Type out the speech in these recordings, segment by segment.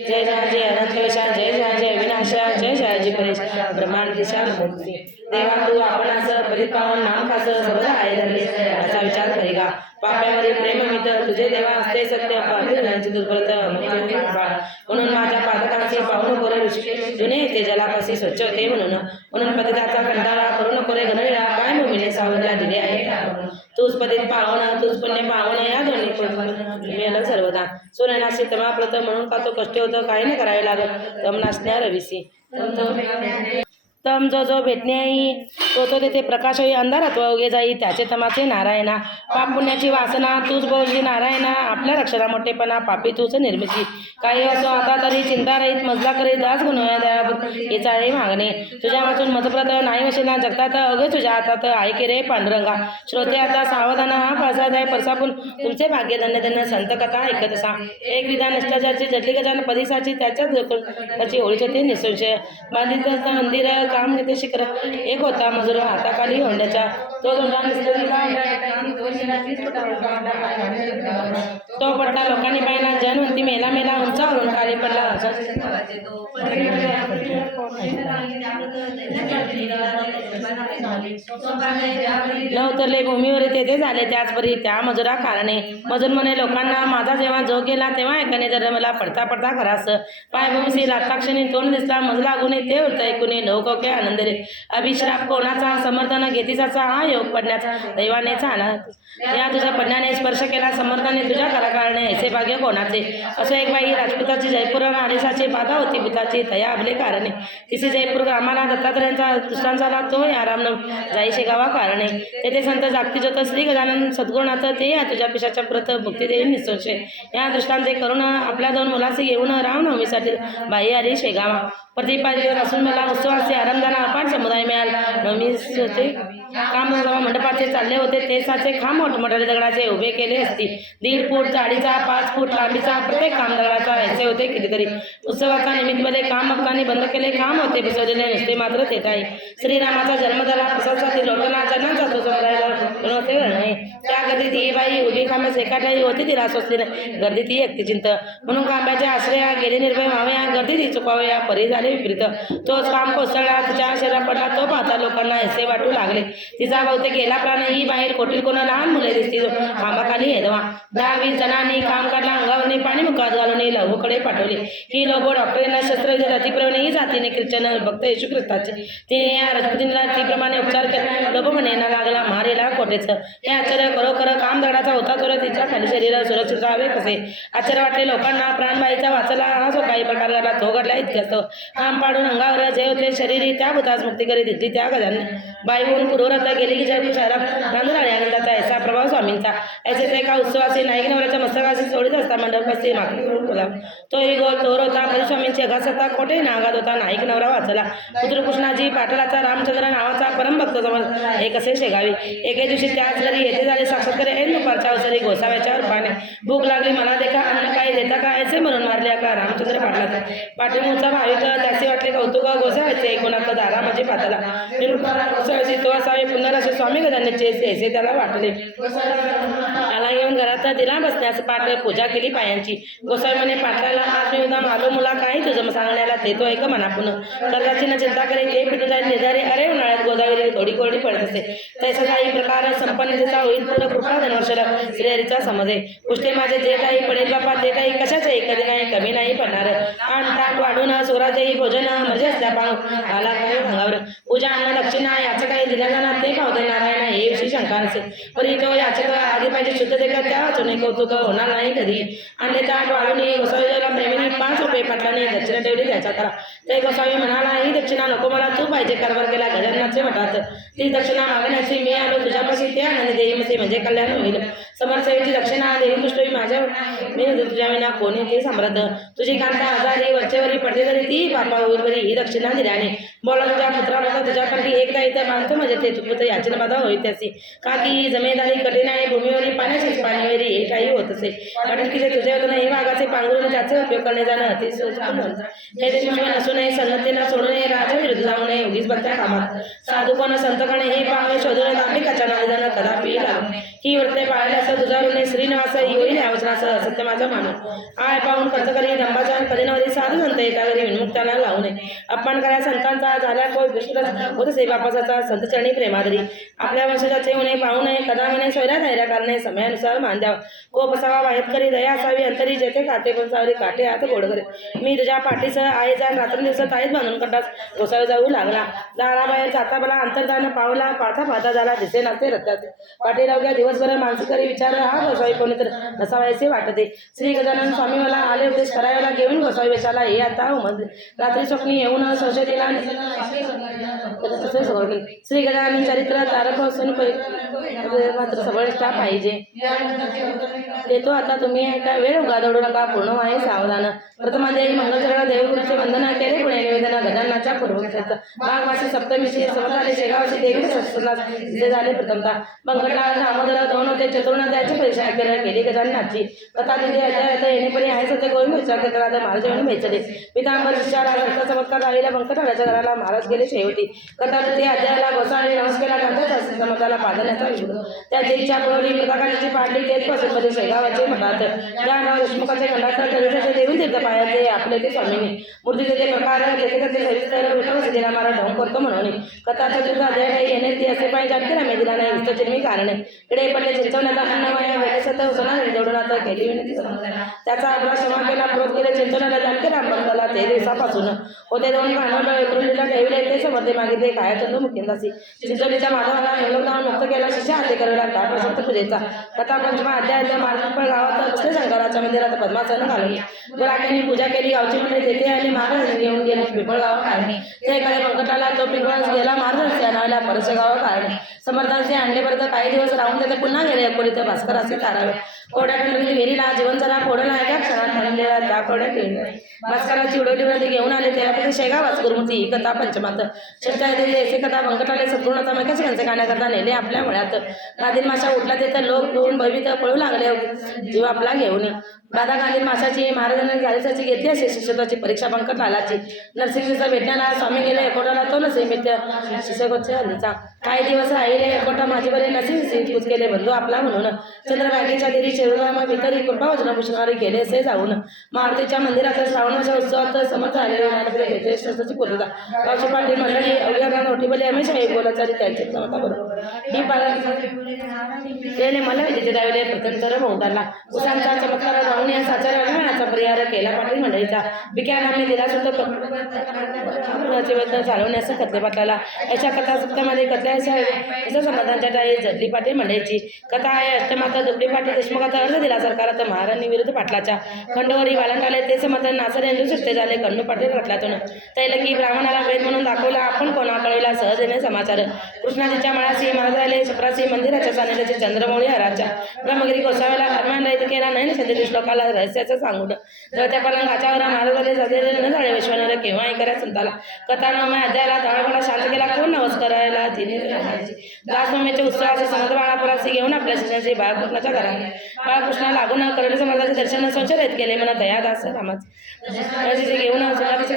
जय जय जय अनंत कलेशा जय जय जय विनाशा जय जय जय परेश ब्रह्मांड दिशा नमोस्ते देवा तू आपण आपणास परिपावन नाम खास सर्वदा आहे धरले याचा विचार करेगा. पाप्यामध्ये प्रेम मित्र तुझे देवा असते सत्य पापिरांची दुर्बलता म्हणून माझ्या पादकांचे पाहून कोरे ऋषिकेश जुने ते जलापाशी स्वच्छ होते म्हणून. म्हणून पतिताचा कंटाळा करून नको रे काय भूमीने सावरला दिले आहे ठाकून. तूच पतित पावन तूच पुण्य पावन या दोन्ही मिळालं सर्वदा. सूर्यनाशी तमाप्रत म्हणून का तो कष्ट होतं काही नाही करावे लागत. तम नाचण्या रविसी. तम जो जो भेटणे आई तो तो तेथे प्रकाश होई अंधारात उगे जाई त्याचे तमाचे नारायणा. पाप पुण्याची वासना तूच बोलली नारायणा. आपल्या रक्षणा मोठेपणा पापी तूच निर्मिती. काही असो आता तरी चिंता रहित मजला करीत दास गुणवया द्या हेचा आहे मागणे. तुझ्या वाचून मतप्रत नाही वशिना जगतात अगे तुझ्या हातात. ऐके रे पांडुरंगा. श्रोते आता सावधान हा प्रसाद आहे परसापून. तुमचे भाग्य धन्य धन्य संत कथा ऐकत असा. एक विधान अष्टाचारची जटली गजान पदिसाची त्याच्याच त्याची ओळख होते निसंशय. बांधित मंदिर काम घेते शिखर एक होता मजूर हाताखाली होंड्याच्या. तो धोंडा तो पडला लोकांनी पाहिला. जनवंती मेला मेला उंचावरून खाली पडला. न उतरले भूमीवर तेथे झाले त्याचपरी त्या मजुरा कारणे मजूर म्हणे लोकांना माझा जेव्हा जो गेला तेव्हा एकाने जर मला पडता पडता खरास पाय भूमसी लाताक्षणी तोंड दिसला. मजला गुन्हे ते होत ऐकून लवकोके आनंद रे. अभिश्राप कोणाचा? समर्थन घेतीसाचा हा योग पडण्याचा. दैवानेचा आला या तुझ्या पडण्याने स्पर्श केला. समर्थाने तुझ्या कराकारणे ऐसे भाग्य कोणाचे? असं एक बाई राजपुताची जयपूर आलिसाची बाधा होती भूताची तया आपले कारणे. तिथे जयपूर ग्रामाला दत्तात्रयांचा दृष्टांत झाला तो या राम जाई शेगावा कारणे. तेथे संत जागती ज्योत श्री गजानन सद्गुणाचं ते या तुझ्या पिशाच्या प्रत भक्ती देवी निसंशय या दृष्टांते करून आपल्या दोन मुलाचे घेऊन रामनवमीसाठी बाई आली शेगावा. प्रतिपादिवर असून मला उत्सवाचे आनंदाला अपार समुदाय मिळाला नवमी होते काम मंडपाचे चालले होते. ते साचे खांब मोठमोठ्या दगडाचे उभे केले असतील दीड फूट जाडीचा पाच फूट लांबीचा प्रत्येक काम दगडाचा याचे होते कितीतरी. उत्सवाच्या निमित्तमध्ये काम भक्तांनी बंद केले काम होते बसवलेले नुसते मात्र ते आहे. श्रीरामाचा जन्म झाला प्रसादसाठी लोकांना जन्माचा तो नाही त्या गर्दीत ही बाई उभी खांब्यास एका ठाई होती तिला सोसली नाही. गर्दीत ही एकटी चिंत. म्हणून खांब्याच्या आश्रया गेले निर्भय व्हावया गर्दीत ही चुकावया परी झाले विपरीत. तोच काम कोसळला तिच्या शरीरात पडला तो पाहता लोकांना ऐसे वाटू लागले. तिचा बहुतेक गेला प्राण ही बाहेर कोटील कोणा लहान मुले दिसतील खांबाखाली हेदवा दहा वीस जणांनी काम काढला अंगावरने पाणी मुखात घालून लघुकडे पाठवले. ही लोक डॉक्टरांना शस्त्रविधी अतिप्रमाणे ही जातीने ख्रिश्चन भक्त येशू ख्रिस्ताचे. ते या राजपुतींना तीप्रमाणे उपचार केला. लोक म्हणेना लागला मारेला कोटेचं हे आश्चर्य खरोखर काम दगडाचा होता तर तिच्या खाली शरीर सुरक्षित राहावे कसे? आश्चर्य वाटले लोकांना प्राणबाईचा वाचला हा जो काही प्रकार झाला तो घडला इतकं काम पाडून अंगावर जे होते शरीर त्या भूतास मुक्ती करीत दिली त्या गजाने बाई होऊन पूर्वरत गेले की जयपूर शहरात नांदूर आणि आनंदाचा ऐसा प्रभाव स्वामींचा. ऐसेच एका उत्सवाचे नाईक नवऱ्याच्या मस्तकाशी सोडीत असता मंडपाचे मागणी करून तो ही गोल तोर होता. परिस्वामींची अगासता कोठे नागात होता. नाईक नवरा वाचला. पुत्रकृष्णाजी पाटलाचा रामचंद्र नावाचा परमभक्त समज. हे कसे शेगावी? एके दिवशी त्याच घरी येथे झाले साक्षात्कार. ऐन दुपारच्या अवसरी गोसाव्याच्या रूपाने भूक लागली. मला देखा अन्न काही देता का ऐसे म्हणून मारले का? रामचंद्र पाटलाचा. पाठीमुळचा भाविक त्याचे वाटले कौतुक गोसायचे ऐकून दारा माझे पातला गोसाव्याची तो असावे. पुनराशे स्वामी गजानचे ऐसे त्याला वाटले. त्याला घेऊन घरात दिला बसण्यास पाठ पूजा केली पायांची. गोसाई म्हणे पाटलाला आज मी उद्या आलो. मुला काही तुझं सांगण्याला? ते तो ऐक म्हणा पुन्हा कर्जाची न चिंता करे. ते पिटून जाईल निधारे अरे उन्हाळ्यात गोदावरी थोडी कोरडी पडत असते तसा काही प्रकार संपन्नतेचा होईल. पूर्ण कृपा धनवर्षाला श्रीहरीचा समज आहे. पुष्टे माझे जे काही पडेल बापा ते काही कशाचे कधी नाही कमी नाही पडणार. आण ताट वाढून सुराजही भोजन म्हणजे असल्या पाहून. आला काय अंगावर पूजा अन्न दक्षिणा याचं काही दिल्या जाणार ते पावते नारायण हे विषयी शंका नसेल पण इथं याचं आधी पाहिजे शुद्ध देखा त्या वाचून कौतुक होणार नाही कधी. आणि ताट वाढून गोसावीला प्रेमीने पाच रुपये पाटलाने दक्षिणा ठेवली घ्यायचा करा. ते गोसावी म्हणाला ही दक्षिणा नको मला तू पाहिजे कारभार केला गजाननाचे म्हणतात ती दक्षिणा मागण्याची मी आलो तुझ्यापाशी ते आनंद देई म्हणजे कल्याण होईल. समरसेवेची दक्षिणा देवी दृष्टी माझ्या मी तुझ्या विना कोणी ते समर्थ? तुझी कांता आजारी वरचेवरी पडते तरी ती बापा होईल ही दक्षिणा दिल्याने बोला तुझ्या पुत्राला तुझ्याकडे एकदा इथं मानतो म्हणजे ते चुकत याचना बाधा होईत त्याची. का की जमेदारी कठीण आहे भूमीवरी पाण्याचीच पाणीवरी हे काही होत असे. कारण की जे तुझ्या होतं हे वाघाचे पांघरून त्याचा उपयोग करणे जाणं ते हे दुश्मन असू नये संगतीला सोडू नये राजा विरुद्ध जाऊ नये उगीच बनत्या कामात. साधूपण पण संतकडे हे पाहणे शोधून दांभिकाच्या नादी जाणं कदापि लागू ही व्रते पाळल्यास आता तुझ्यावरून श्रीनिवास येईल या वचनासह सत्य माझा मानून. आय पाहून खर्च करी दंबाच्या कधी नवरी साधू संत एका घरी विमुक्ताला लावू नये. अपमान करा संतांचा झाल्या को विष्णूचा होत से बापाचा संत चरणी प्रेमादरी. आपल्या वंशजाचे उणे पाहू नये कदा म्हणे सोयरा धैर्य कारणे समयानुसार मान द्यावा कोप असावा वाहेत करी दया असावी अंतरी जेथे खाते पण सावरी काटे हात गोड करे. मी तुझ्या पाठीसह आहे जा रात्र दिवसात ताईत बांधून कंटास गोसावी जाऊ लागला. दाराबाहेर जाता मला अंतर्धान पावला पाहता पाहता झाला दिसे नाते रत्यात पाठी लावल्या दिवसभर माणसं करी विचार हा गोसावी कोणी तर नसावायचे वाटते. श्री गजानन स्वामी मला आले उपदेश करायला घेऊन गोसावी वेशाला हे आता उमजले रात्री स्वप्नी येऊन संशय दिला श्री गजानन चरित्र तारक असून मात्र मात्र सबळता पाहिजे. देतो आता तुम्ही एका वेळ उगा नका पूर्ण आहे सावधान. प्रथमादेवी मंगलचरण देवगुरूचे वंदन केले पुणे निवेदन गजाननाच्या पूर्वक्षेत्र माघ सप्तमीशी समताले शेगावशी देवी झाले प्रथमता. बंकटला दामोदर दोन होते चतुर्णाध्याची परीक्षा गेले केली गजाननाची कथा तिथे अध्यायात येणेपणी आहेच होते गोविंद विचार केला महाराज येऊन भेटले पितांबर विचार चमत्कार राहिला. बंकटाळ्याच्या घराला महाराज गेले शेवटी. कथा तिथे अध्यायाला गोसाळी नमस्कार घालतात समताला पादण्याचा विषय त्याची इच्छा पुरवली प्रताकाची पाडली. तेच पासून मध्ये शेगावाचे म्हणतात त्या नाव देशमुखाचे खंडात कविताचे देऊन तीर्थ पायाचे आपले ते स्वामीने. मूर्तीचे ते प्रकार तेथे त्याचे सविस्तर विठ्ठल सिद्धीला मारा ढोंग करतो म्हणून. कथा चतुर्थ अध्याय काही येणे ती असे पाहिजे. आणखी ना दिला नाही. विस्तचिन्मी कारणे इकडे पडले चिंचवण्याचा चिंतवण्याचा अन्नमय वेळेसत होता जोडून आता केली विनंती त्याचा आपला क्षमा केला क्रोध केला चिंतवण्याला जानकी राम बंधाला ते दिवसापासून होते दोन भांडवला विक्रुंडीला ठेवले ते समर्थे मागितले. काय चंदू मुखिंदासी चिंचोलीच्या माधवाला हेमलोकनावर मुक्त केला. शिष्य हाती करवला का प्रसंत पूजेचा. कथा पंचमा अध्यायाच्या मार्गपळ गावात बसले शंकराच्या मंदिरात पद्मासन घालून. गुराख्यांनी पूजा केली. गावची मंडळी तेथे आणि महाराज घेऊन गेले. पिंपळगाव कारणे ते एखाद्या गटाला तो पिंपळास गेला महाराज आणायला परशगाव काढले. समर्थांचे आणले परत काही दिवस राहून तेथे पुन्हा गेले अकोली तर भास्कर असे तारावे. कोड्या खंडली विहिरीला जीवन जरा फोडला एका क्षणात म्हणलेला त्या कोड्या खेळले भास्कराची उडवली प्रती घेऊन आले तेव्हा भास्कर गुरुमूर्ती ही कथा पंचमात. षष्टा येथे ऐसे कथा बंकटाले सद्गुणाचा मेकाच त्यांचे गाण्याकरता नेले आपल्या मुळ्यात गादील माशा उठला तेथे लोक घेऊन भवित पळू लागले जीव आपला घेऊन. दादा गांधी माशाची महाराजांनी गालिसाची घेतली असे शिष्यत्वाची परीक्षा बंकट लालाची. नरसिंहचा भेटण्याला स्वामी गेले एकोटाला तो नसे मित्र शिक्षकोचे हल्लीचा काही दिवस राहिले कोटा माझे बरे नसे पूज केले बंधू आपला म्हणून चंद्रभागेच्या देरी शेरुरामा भितरी कृपा वचन भूषणारी गेले असे जाऊन मारुतीच्या मंदिराचा श्रावणाच्या उत्सवात समर्थ आलेले नानकडे घेतले पाटील मंडळी अवघ्या मोठी बोली हमेशा एक बोलाचारी त्यांची क्षमता बरोबर ही पालन त्याने मला विजेते दाविले प्रत्यंतर भोवताला उसांचा चमत्कार जाऊन या साचार अभिमानाचा परिहार केला पाटील मंडळीचा विज्ञान आम्ही दिला सुद्धा चालवण्यास खतले पाटलाला याच्या कथा सप्तामध्ये कथल्याच्या असं समाधानच्या टाळी पाटील मंडळीची कथा आहे अष्टमाता दुबडी पाटील देशमुखाचा अर्ज दिला सरकारात महाराणी विरुद्ध पाटलाच्या खंडवरी आले ते समाधान नासर यांनी सुट्टे झाले खंडू पाटील पाटलातून. तैलकी ब्राह्मणाला वेद म्हणून दाखवला आपण कोणा कळविला? सहजने समाचार. कृष्णाजीच्या मळासी महाराजाले छपरासी मंदिराच्या सानिध्याचे चंद्रमौळी हराच्या. ब्रह्मगिरी गोसाव्याला हरमान राहित केला नाही संधी श्लोकाला रहस्याचं सांगून. जळत्या पलंगाच्यावर महाराजाले सजलेले न झाले विश्वनाला केव्हा ऐकायला संताला. कथा नवम्या अध्यायाला तळापणा शांत केला कोण नवस करायला तिने राजनवमीचे उत्सवाचे समज बाळापुरासी घेऊन आपल्या शिष्याचे बाळकृष्णाच्या घरात. बाळकृष्णा लागून करणी समाजाचे दर्शन संचरित केले म्हणत दयादास दास रामाचे. घेऊन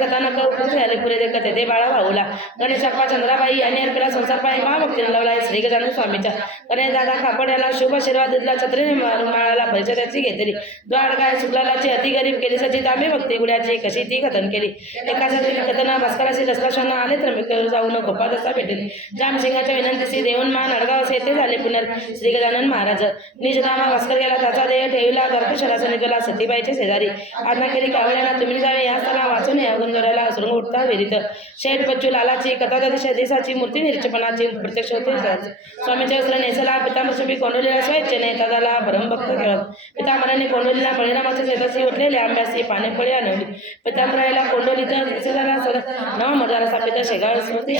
सुनातीची झाले पुरे ते बाळा भाऊला. गणेशप्पा चंद्राबाई यांनी अर्पिला संसार महाभक्तीनं लावला श्री गजानन स्वामीच्या. गणेश दादा खापड याला शुभ आशीर्वाद दिला छत्री माळाला परिचय त्याची घेतली द्वारकाय शुक्लालाची अति गरीब केली. सची तांबे भक्ती गुड्याची कशी ती कथन केली. एका छत्री कथना भास्कराशी दसलाशांना आले तर जाऊन गोपाळ दसा भेटेल. जामसिंगाच्या विनंतीशी देऊन मान अडगाव येथे झाले पुनर श्री गजानन महाराज निजनामा भास्कर गेला. त्याचा देह ठेवला. गर्भशराचा निघाला सतीबाईचे शेजारी आज्ञा केली. कावळ्यांना तुम्ही जावे. या स्थळा वाचून या. गुंजोऱ्याला हसरून उठता विहिरीत शेठ बच्चू लालाची कथा दिसाची मूर्ती निर्चपणाची प्रत्यक्ष होते. स्वामीच्या वस्त्र नेसला पितांबरसोबी कोंडोलीला स्वेच्छेने दादाला भरमभक्त खेळत पितांबराने कोंडोलीला बळीरामाच्या शेताची उठलेले आंब्यासी पाने फळे आणवली पितांबरायला कोंडवली तर नवा मजाला सापेच्या शेगाळ स्मृती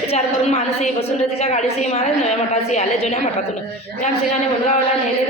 विचार करून मानसी बसून वसुंधतीच्या गाडीसी महाराज नव्या मठाशी आले जुन्या मठातून. जामसिंगाने मुलगावला नेले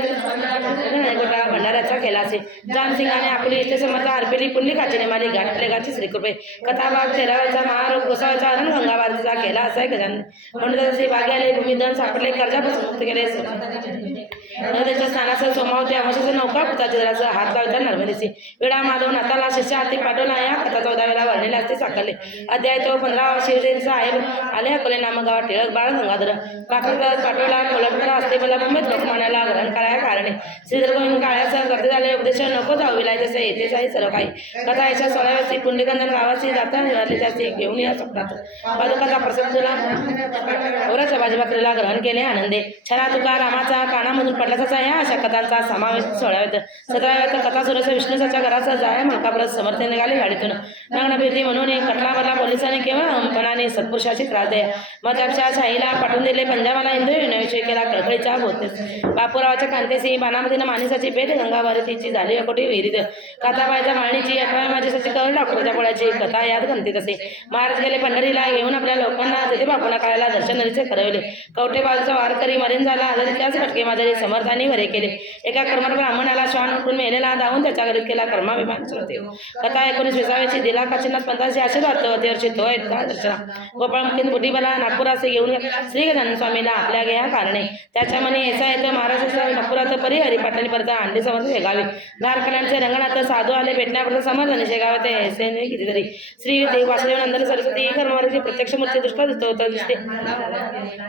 भंडाऱ्याचा केला असे. जामसिंगाने आपली इष्टसमता अर्पिली पुंडलिकाची मारी गाठले गाची श्रीकृपे कथाभाग चेरावाचा महारोग गोसावाचा आनंद गंगावारतीचा केला असाय गजान म्हणून तसे बागे आले भूमिधन सापडले कर्जापासून मुक्त केले. त्याच्या नर्मदेच्या स्नानाचं सोमावते अमाशाचं नौका पुताचे जराचं हात लावता नर्मदेशी वेळा माधव नाताला शिष्य हाती पाठवला या कथा चौदा वेळा वर्णिले असते साकारले. अध्याय तो पंधरा शिवजयंती आहे. आले अकोले नामगाव टिळक बाळ गंगाधर. पाठवला पाठवला. कोल्हापूर असते मला मुंबईत लोक लोकमान्याला ग्रहण करायला कारणे. श्रीधर गोविंद काळ्याचं गर्दी झाले. उपदेश नको जाऊ विलाय तसे. येतेच आहे सर्व काही कथा याच्या सोळाव्याची पुंडलिकंदन गावाची जाता निघाली त्याची. घेऊन या स्वप्नात पादुकाचा प्रसंग तुला. औराच्या बाजीपात्रीला ग्रहण केले आनंदे. छरा तुका रामाचा कानामधून पडल्याचाच आहे. अशा कथांचा समावेश सोळाव्या सतराव्या कथा सुरस विष्णूच्या घराचा जाय. मलकापुरात समर्थ निघाले गाडीतून नग्न भीती म्हणून कटलावरला पोलिसांनी केव्हा अंपणाने सत्पुरुषाची त्रास द्या मग त्याच्या शाहीला पाठवून दिले. पंजाबाला हिंदू विषय केला. कळकळीचा होते बापूरावाच्या कांतेसी बानामतीनं माणसाची भेट गंगावारतीची झाली. अकोटी विहिरीत काताबाईच्या माळणीची माझी माझ्यासाठी कळ डॉक्टरच्या पोळ्याची कथा याद घंटीत असे. महाराज गेले पंढरीला. घेऊन आपल्या लोकांना तिथे बापूना काळाला दर्शनरीचे ठरवले. कवटे बाजूचा वारकरी मरीन झाला. आला त्याच फटके माझ्या समर्थाने बरे केले. एका कर्मात ब्राह्मणाला श्वान उठून मेलेला धावून त्याच्या घरीत केला कर्माभिमान होते कथा एकोणीस विसाव्याची. दिला काशीनाथ पंधराशे आशीर्वाद. ते वर्षी तो आहेत का दर्शना. गोपाळमुखीन नागपूर नागपुराचे घेऊन श्री गजानन स्वामीला आपल्या घ्या कारणे. त्याच्या मने ऐसा येतं महाराष्ट्राचा नागपुरात परी हरिपाटणी परत अंडी समर्थ शेगावे. धारकलांचे रंगणात साधू आले भेटण्यापर्यंत समर्थाने शेगावे ते ऐसे कितीतरी. श्री देव वासुदेव नंदन सरस्वती कर्मवारीची प्रत्यक्ष मूर्ती दृष्ट होता दिसते.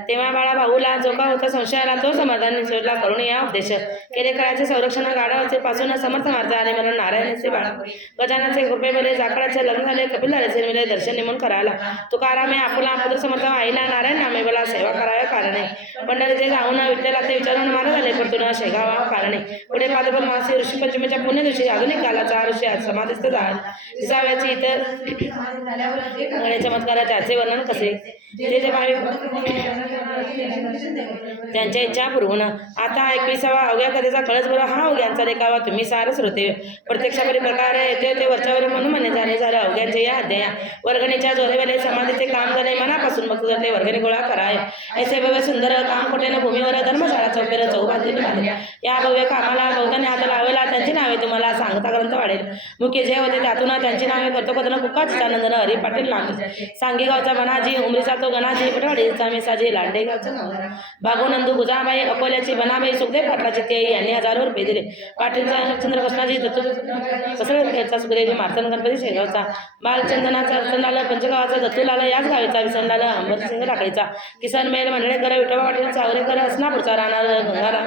तेव्हा बाळा भाऊला जो का होता संशयाला तो समाधानी सोडला. करून या उपदेश केले संरक्षण गाढवाचे पासून समर्थ मार्ग आले म्हणून नारायणाचे बाळ. गजानाचे कृपे बले जाकडाचे लग्न झाले कपिल झाले मिले दर्शन नेमून करायला. तुकारामे आपुला पुत्र समर्थ आईला नारायण नामे बोला कारणे पंढरीचे जाऊन विठ्ठला ते विचारून महाराज आले परतून शेगावा कारणे पुढे पादपद मासे ऋषी पंचमीच्या पुण्य दिवशी आधुनिक कालाचा ऋषी आज समाधिस्थ झाला. विसाव्याची इतर गणे चमत्कार त्याचे वर्णन कसे? ते जे भाविक त्यांच्या इच्छा पुरवून आता एकविसावा अवघ्या कथेचा कळस बरं हा अवघ्यांचा देखावा. तुम्ही सारच होते प्रत्यक्षापरी प्रकारे येते ते वरच्यावर म्हणून म्हणे झाले झाले अवघ्यांचे या अध्याया. वर्गणीच्या जोरेवेले समाधीचे काम झाले मनापासून मग ते वर्गणी गोळा कराय ऐसे भव्य सुंदर काम कोट्यानं भूमीवर धर्मशाळा चौपेर चौबाजूने बांधले या भव्य कामाला बौद्धांनी हात त्यांची नावे तुम्हाला सांगता ग्रंथ वाढेल. मुख्य जे होते त्यातून त्यांची नावे करतो कथन कुकाच नंदन हरी पाटील लांड. सांगेगावचा बनाजी उमरीचा तो गणाजी पटवाडीचा मेसाजी लांडेगावचा नवरा बागोनंदू नंदू गुजाबाई अकोल्याची बनाबाई सुखदेव पाटलाची ते यांनी हजारो रुपये दिले. पाटीलचा चंद्र कृष्णाजी दत्तू कसरचा मार्तन गणपती शेगावचा. बालचंदनाचा अर्चनाला पंचगावाचा दत्तूलाला याच गावीचा विसरणाला अंबरसिंह राखळीचा किसन मेल मंडळेकर विठोबा पाटील सावरेकर हसनापूरचा राहणार गंगाराम.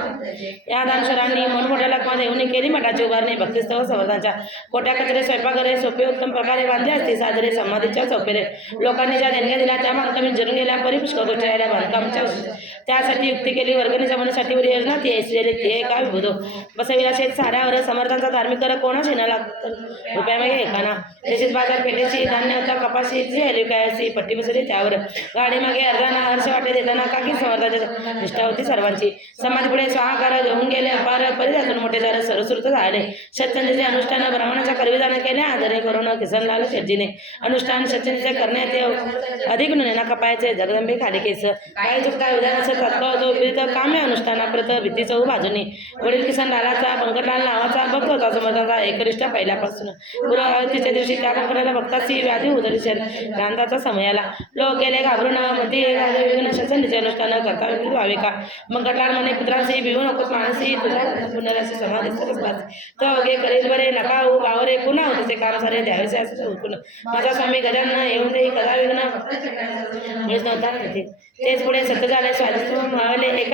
या दानशरांनी मोठमोठ्या लग्न देऊन केली मठाची उभारणी भक्तिस्तव संवर्धनाच्या कोट्या कचरे स्वयंपाकघरे सोपे उत्तम प्रकारे बांधले असते साजरे समाधीच्या चौपेरे लोकांनी ज्या देणग्या दिल्या त्या बांधकामी जरून गेल्या परी पुष्कळ गोष्टी राहिल्या बांधकामच्या त्यासाठी युक्ती केली वर्गणी जमवण्यासाठी योजना ती ऐसलेली ती आहे का विभूतो बसविला शेत साऱ्यावर समर्थांचा धार्मिक कर कोणा लागतं? रुपया मागे एकाना. तसेच बाजारपेठेची धान्य होता कपाशी झाली काय अशी पट्टी बसवली त्यावर. गाडी मागे अर्धाना हर्ष वाटे देताना काकी समर्थांच्या निष्ठा होती सर्वांची. समाज पुढे स्वाहाकार घेऊन गेले अपार परिधातून मोठे झाले सरस्वत झाले. सत्यंजचे अनुष्ठान ब्राह्मणाच्या करविधान केले आदरे करून किसनलाल शेटजीने अनुष्ठान सत्यंजचे करण्यात अधिक अधिक नुनेना कपायचे जगदंबे खाली केस. काय चुकता विधानाचं तत्काळ जो कामे अनुष्ठानाप्रत भीती चौ बाजूनी वडील किसन लालाचा बंकरलाल नावाचा भक्त होता समर्थाचा एकनिष्ठ पहिल्यापासून. गुरुआरतीच्या दिवशी त्या बंकराला भक्ताची व्याधी उदरी रांधाचा समयाला. लोक गेले घाबरून मध्ये विघ्न अनुष्ठान करता विपरीत व्हावे का बंकटलाल म्हणे पुत्रांशी भिवू नकोस मानसी तुझ्या पुनराशी समाधी तो अगे करेल बरे नका हो बावरे पुन्हा होते काम सारे द्यावेसे असं हुकून माझा स्वामी गजानन येऊन ते कदा विघ्न मुळीच नव्हता तेच पुढे सत्य झाले स्वादिष्ट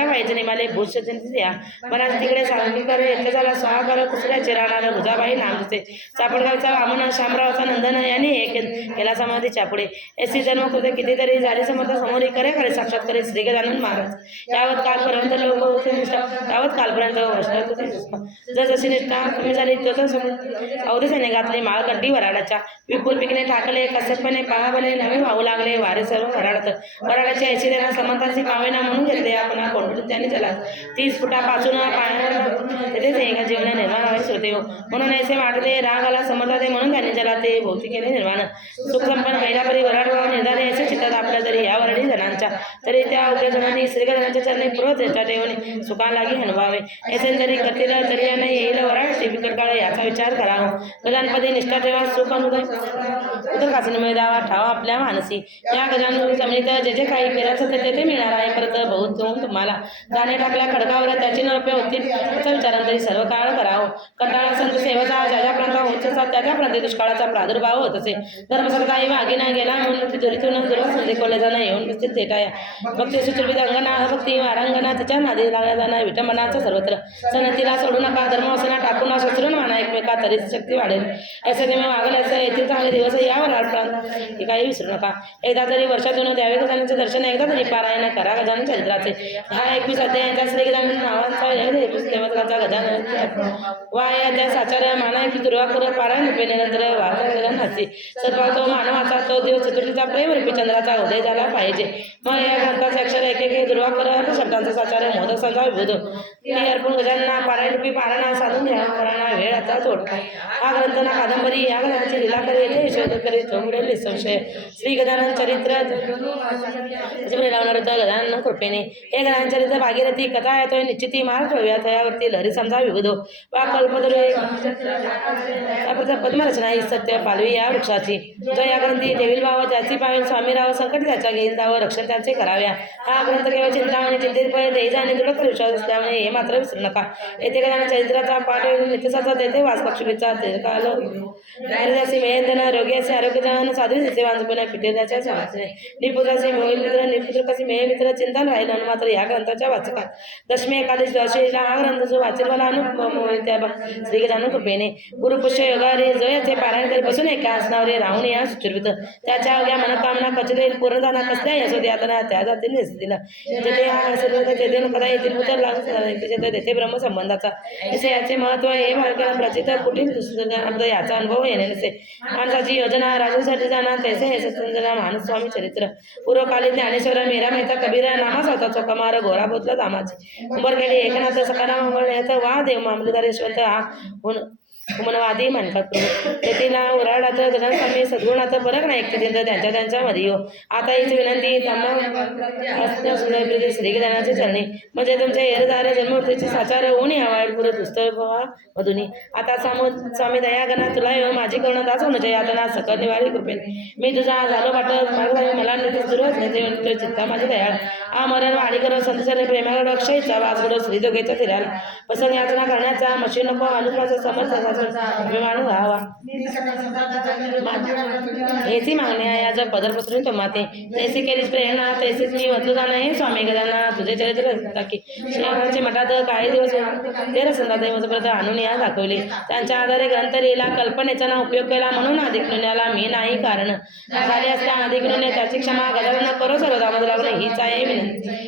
मिळाले व्हायचं नाही मला भूष द्या मला तिकडे सांगी कर येथे झाला स्वाहा कर कुसऱ्याचे राहणार भुजाबाई नाम तिचे सापडगावचा वामन शामरावचा नंदन यांनी एक केला समाधीच्या पुढे एसी जन्म कृते कितीतरी झाले समर्थ समोर करे खरे साक्षात करे श्री गजानन महाराज. यावत कालपर्यंत लोक होते निष्ठा. त्यावत कालपर्यंत वैष्णव होते निष्ठा. जसजशी निष्ठा कमी झाली तसं अवधीसेने घातली माळ कंठी वराडाच्या. विपुल पिकणे टाकले कसेपणे पाहावले नवे वाहू लागले वारे सर्व वराडत वराडाचे ऐशी त्यांना समर्थांची पावेना म्हणून घेतले आपण कोंडून. त्यांनी चला तीस फुटापासून पाण्यावर तेथेच एका जीवन म्हणून ऐसे वाटते रागाला समर्थ ते म्हणून त्याने त्याला ते भोग निर्माण सुख संपन्न महिला परी वराड भाव निर्धारे असे चित्तात आपल्या जरी या वराडी जणांच्या तरी त्या उग्र जणांनी श्रीगणांच्या चरणी पूर्व चेष्टा ठेवून सुखालागी हणवावे. असे जरी करतील तरी यांना येईल वराड ते बिकट काळ याचा विचार करावा. गजानपदी निष्ठा ठेवा सुख अनुदय उदर काचणी मिळावा ठावा आपल्या मानसी. या गजान जमिनीत जे जे काही फिरायचं ते ते ते मिळणार आहे. परत बहुत घेऊन तुम्हाला. दाणे टाकल्या खडकावर त्याची नरपे होतील. त्याचा विचारांतरी सर्व काळ करावं कंटाळा संत सेवेचा ज्या ज्या प्रांता होत असा त्या त्या प्रांती दुष्काळाचा प्रादुर्भाव होत असे धर्मसंताई मागे नाही गेला म्हणून तिजोरीतून दुर्वा संधी कोल्या जाणं येऊन उपस्थित थेटाया मग ते सुचुर्वित अंगना भक्ती वारांगणा तिच्या नादी लागल्या जाणं विटंबनाचा सर्वत्र. सनतीला सोडू नका धर्मवसना टाकू ना शत्रून माना एकमेका तरी शक्ती वाढेल. ऐसे तुम्ही मागल असं येथील चांगले दिवस यावर आडप्रांत हे काही विसरू नका. एकदा तरी वर्षातून द्यावे गजाननचे दर्शन एकदा तरी पारायण करा गजानन चरित्राचे. हा एकवीस अध्यायांचा श्री गजान नावाचा एकवीस देवतांचा गजानन. वाय अध्याय साचार माना की दुर्वाकुर पारायण रूपे निरंतर वाचा गजानन हसी. सद्भाव मानवाचा तो देव चतुर्थीचा प्रेम रूपी चंद्राचा उदय झाला पाहिजे. मग या ग्रंथाचे अक्षर एक एक दुर्वाकुर अर्थ शब्दांचा साचार मोदक संचा विभूत. ती अर्पण गजांना पारायण रूपी पारणा साधून घ्या पारणा वेळ आता तोडता. हा ग्रंथ ना कादंबरी या ग्रंथाची लिला करे येथे शोध करे तो मिळेल निसंशय. श्री गजानन चरित्र. त्याच्यामध्ये लावणार होतं गजानन कृपेने हे गजानन चरित्र भागीरथी कथा येतोय निश्चिती महाराष्ट्र ठेवूया यावरती लहरी समजा विविध वा कल्पदर पद्मरचना ही सत्य पालवी या वृक्षाची. जो या ग्रंथी देवील भाव त्याची पावेल स्वामीराव संकट त्याच्या घेईन जावं रक्षण त्यांचे कराव्या हा ग्रंथ केवळ चिंता आणि चिंतितपणे देजा आणि दृढ विश्वास असल्यामुळे हे मात्र विसरू नका. येथे गजानन चरित्राचा पाठ नित्यसाचा तेथे वास पक्षीचा काल दारिद्र्याचे मेहनतन आरोग्याचे आरोग्यजन साधू तिचे वांजपणे फिटेल्याच्या समाजने निपुत्राचे मोहिल मित्र निपुत्र कसे मेह मित्र चिंतन राहिलं आणि मात्र या ग्रंथाच्या वाचकात. दशमी एकादश द्वाशीला हा ग्रंथ जो वाचेल मला अनुभव त्या श्री गजानन कृपेने गुरुपुष्य योगारे जो जयचे पारायण करी बसून एका आसनावरे राहून या सुचवित त्याच्या अवघ्या मनोकामना कचरेल जाणार कसल्या यशोद यातना त्या जातीने दिला जेथे हा असेल तेथे कदा येतील उतर लागू तेथे ब्रह्मसंबंधाचा जसे याचे महत्त्व हे भारताला प्रचित कुठील दुसऱ्या याचा अनुभव येणे नसे. माणसाची योजना राजूसाठी जाणार तैसे हे सत्यंजना मानस्वामी चरित्र. पूर्वकाली ज्ञानेश्वर मेरा मेहता कबीरा नामा स्वतः चोकमार घोरा बोतला दामाची उंबरखेडी एकनाथ सकाराम मंगळ वा देव मामलेदार यशवंत हा 我。हुन हुमनवादी म्हणतात तेथील उराडात गजानस्वामी सद्गुणात फरक नाही एकते त्यांच्या त्यांच्या मध्ये. हो आता हीच विनंती त्यांना सुंदर चरणे चरणी. म्हणजे तुमच्या एरदार जन्मूर्तीचे साचार होऊन यावाळ पुरत पुस्तक व्हा मधुनी. आता सामो स्वामी दयागणा तुला येऊ माझी करुणा दास होण्याच्या यातना सकल निवारी कृपेन. मी तुझा झालो वाटत मार्ग मला निधी सुरुवात नाही चित्ता माझी दयाळ. आ मरण वाढी कर संतचरण प्रेमागड अक्षयचा वासगड श्री फिरायला पसंत याचना करण्याचा मशीन नको अनुसाचा समर्थाचा अभिमान व्हावा हेची मागणी आहे आज पदर पसरून तो माते. तैसी केलीच प्रेरणा तैसीच मी वतू जाणं हे स्वामी गजाना तुझे चरित्र टाकी शेवटचे मठात काही दिवस ते रसंदा दैवतपर्यंत आणून या दाखवले. त्यांच्या आधारे ग्रंथ लिहिला कल्पनेचा ना उपयोग केला म्हणून अधिकृण्याला मी नाही कारण. झाले असता अधिकृण्य त्याची क्षमा गजानन करो सर्व सर्वदामद लागणे हीच आहे विनंती.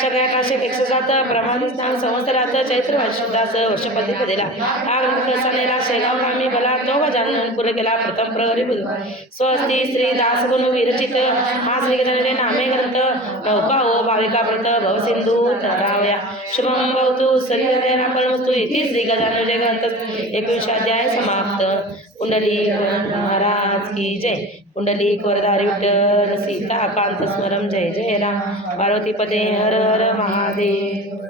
सगळ्या काशे एकशे सात प्रमाणित संवत्सरात चैत्र वर्षदास वर्षपती पदेला. हा ग्रंथ प्रसानेला शेगाव कामी भला तो गजानन पुरे केला प्रथम प्रहरी स्वस्ती श्री दास विरचित हा श्री गजानने नामे ग्रंथ नौका ओ भाविका व्रत भवसिंधू तरावया शुभम भवतु श्री वस्तू इति श्री गजानन जय ग्रंथ एकोणीसाध्याय समाप्त. कुंडली महाराज की जय. कुंडली वरदारी विठ्ठल सीता कांत स्मरम जय जय राम. पार्वती पदे हर हर महादेव.